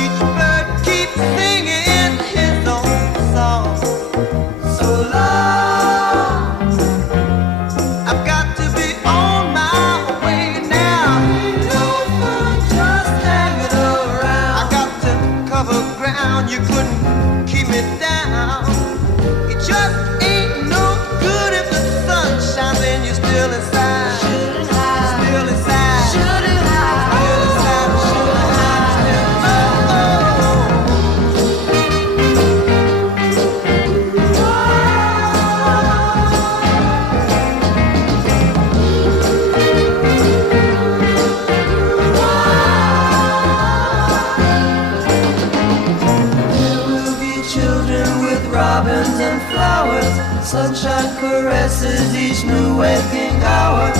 Each bird keeps singing his own song. So long, I've got to be on my way now. No fun just hanging around. I got to cover ground, you couldn't keep me down. It just ain't no good if the sun shines and you're still inside. Still inside. Still inside. Children with robins and flowers, sunshine caresses each new waking hour.